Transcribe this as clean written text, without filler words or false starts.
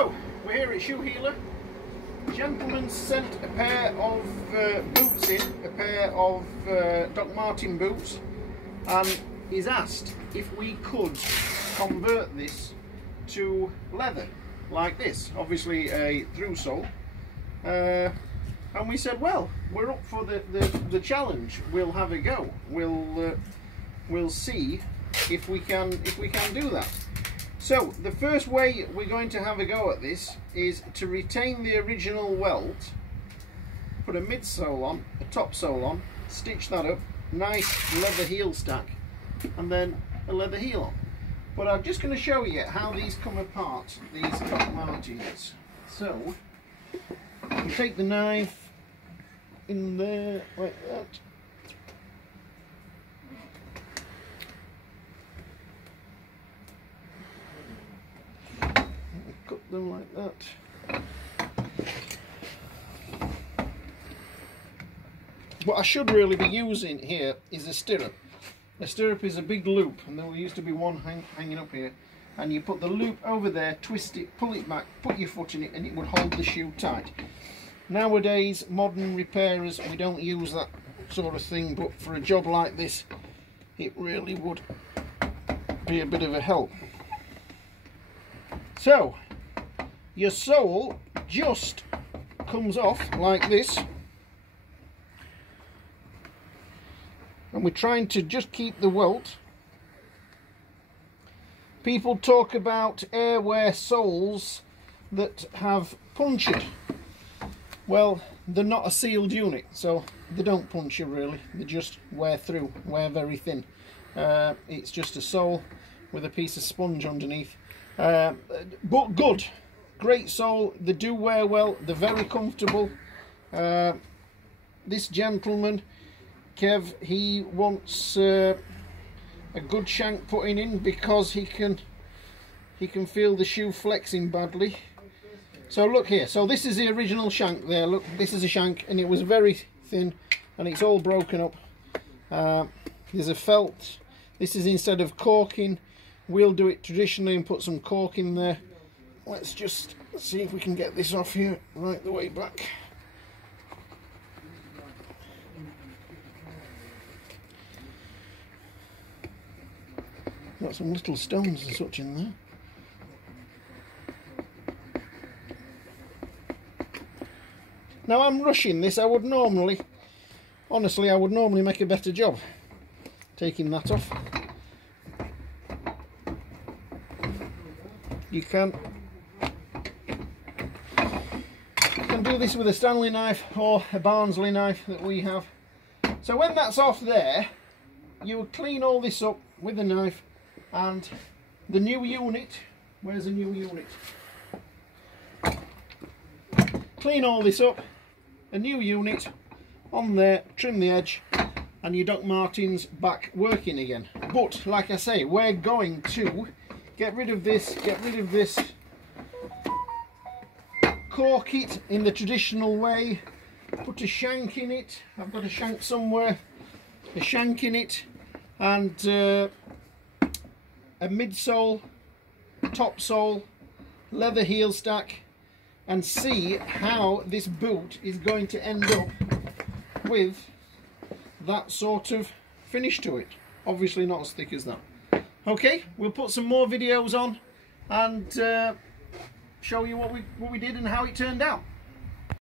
So, we're here at Shoe Healer. The gentleman sent a pair of boots in, a pair of Doc Marten boots, and he's asked if we could convert this to leather, like this, obviously a through sole. And we said, well, we're up for the challenge. We'll have a go. We'll see if we can do that. So the first way we're going to have a go at this is to retain the original welt, put a midsole on, a top sole on, stitch that up, nice leather heel stack, and then a leather heel on. But I'm just going to show you how these come apart, these Doc Martens. So you take the knife in there like that. Cut them like that. What I should really be using here is a stirrup. A stirrup is a big loop, and there used to be one hanging up here, and you put the loop over there, twist it, pull it back, put your foot in it, and it would hold the shoe tight. Nowadays, modern repairers, we don't use that sort of thing, but for a job like this, it really would be a bit of a help. So your sole just comes off like this, and we're trying to just keep the welt. People talk about Airwair soles that have punctured. Well, they're not a sealed unit, so they don't puncture really, they just wear through, wear very thin. It's just a sole with a piece of sponge underneath, but good. Great sole, they do wear well, they're very comfortable. This gentleman, Kev, he wants a good shank putting in because he can feel the shoe flexing badly. So look here, so this is the original shank there, look, this is a shank, and it was very thin and it's all broken up. There's a felt. This is instead of corking, we'll do it traditionally and put some cork in there. Let's just see if we can get this off here right the way back. Got some little stones and such in there. Now I'm rushing this. I would normally, honestly, I would normally make a better job taking that off. You can do this with a Stanley knife or a Barnsley knife that we have. So when that's off there, you will clean all this up with a knife, and the new unit, where's the new unit? Clean all this up, a new unit on there, trim the edge, and your Doc Martens back working again. But like I say, we're going to get rid of this, cork it in the traditional way, put a shank in it. I've got a shank somewhere, a shank in it, and a midsole, top sole, leather heel stack, and see how this boot is going to end up with that sort of finish to it. Obviously not as thick as that. Okay, we'll put some more videos on and show you what we did and how it turned out.